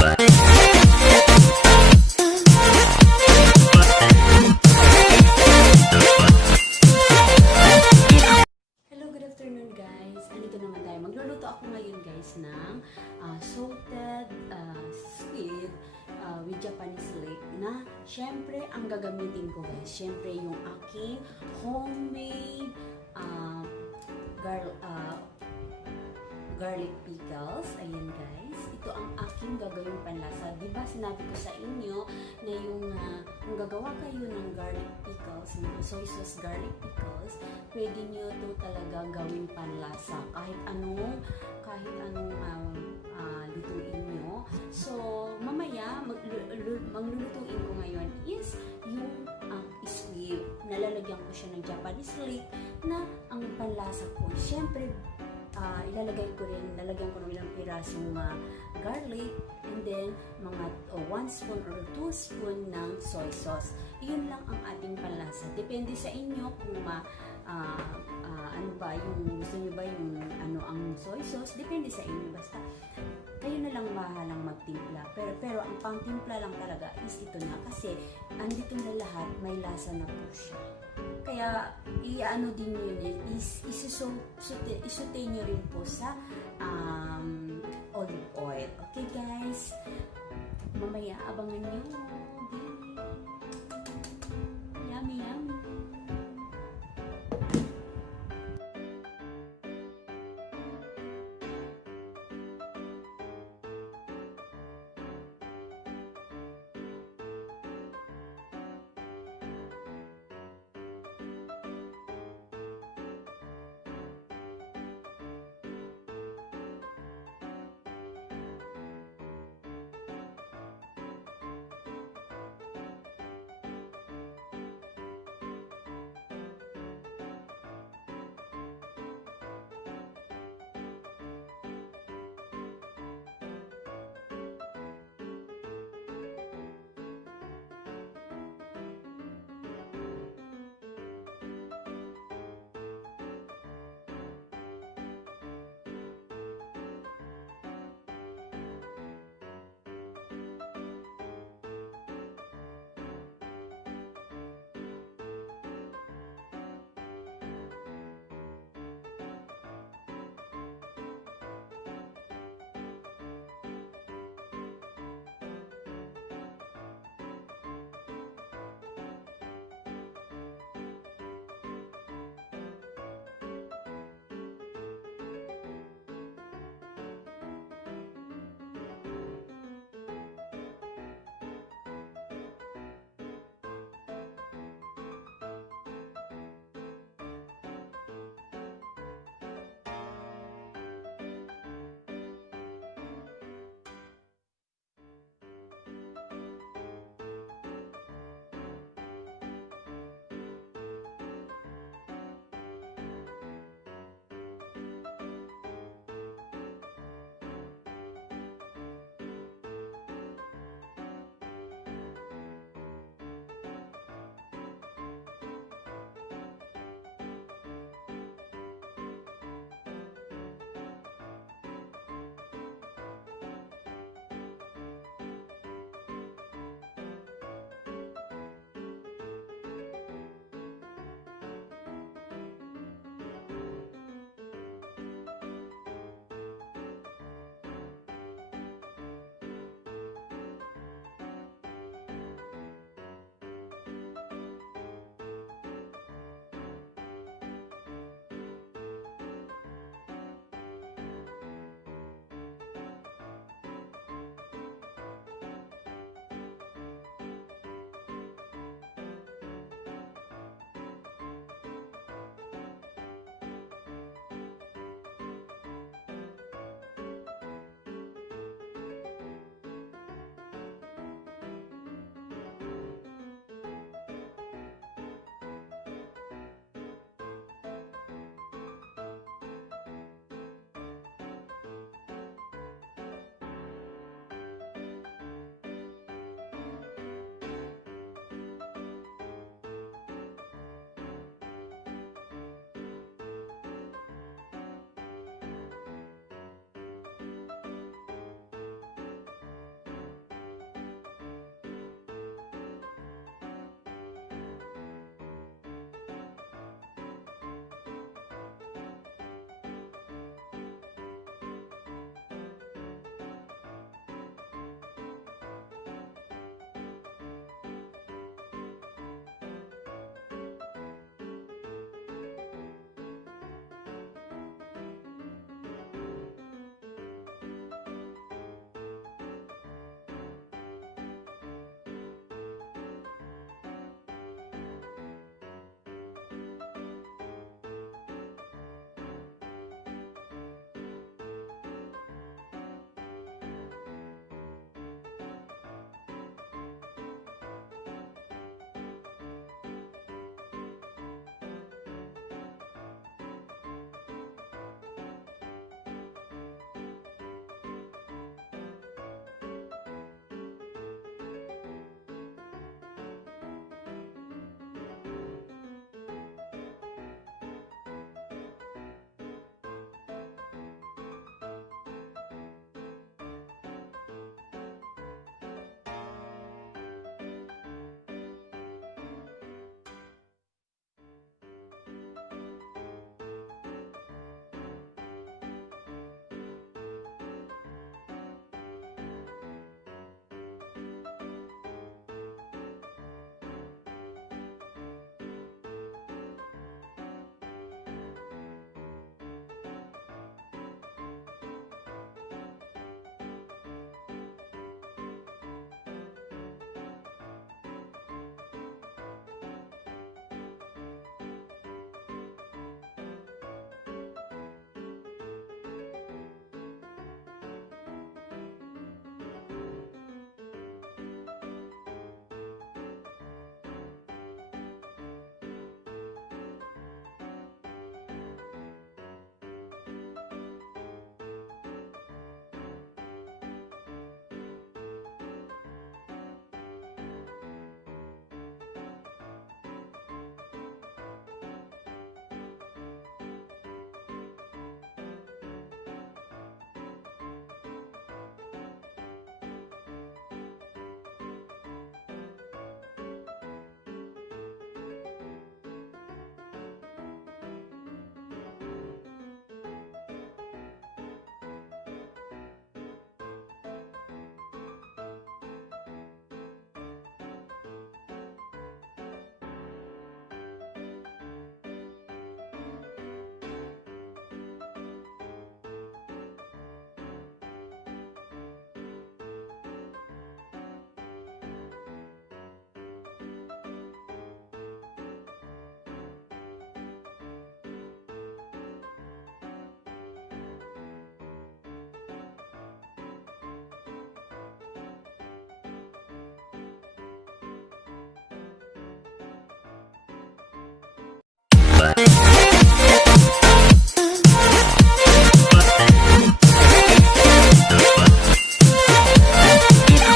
Hello, good afternoon guys. Andito naman tayo. Magluluto ako ngayon guys ng salted squid with Japanese leek na syempre ang gagamitin ko guys. Syempre yung aking homemade garlic pickles. Ayan guys. Ito ang aking gagawing panlasa. Diba sinabi ko sa inyo na yung kung gagawa kayo ng garlic pickles, ng soy sauce garlic pickles, pwede nyo ito talaga gawing panlasa. Kahit anong lutuin nyo. So, mamaya, maglulutuin ko ngayon is yung squib. Nalalagyan ko siya ng Japanese leek na ang panlasa ko. Siyempre, lalagyan ko ng ilang pirasong garlic and then mga 1 spoon or 2 spoon ng soy sauce. Iyon lang ang ating panlasa. Depende sa inyo kung ano ba yung gusto niyo ba yung ang soy sauce. Depende sa inyo. Basta kayo na lang bahalang magtimpla. Pero ang pangtimpla lang talaga is ito na kasi andito na lahat, may lasa na po siya. Kaya i-ano din yun, isute nyo rin po sa olive oil. Okay guys, mamaya abangan nyo. Yummy, yummy. Bye.